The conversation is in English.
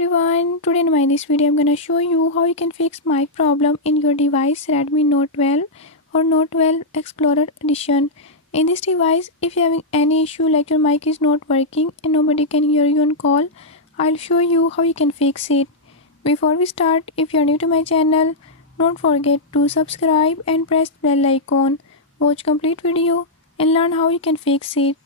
everyone, today in this video I'm gonna show you how you can fix mic problem in your device Redmi Note 12 or Note 12 Explorer Edition. In this device, if you're having any issue like your mic is not working and nobody can hear you on call, I'll show you how you can fix it. Before we start, if you're new to my channel, don't forget to subscribe and press the bell icon. Watch complete video and learn how you can fix it.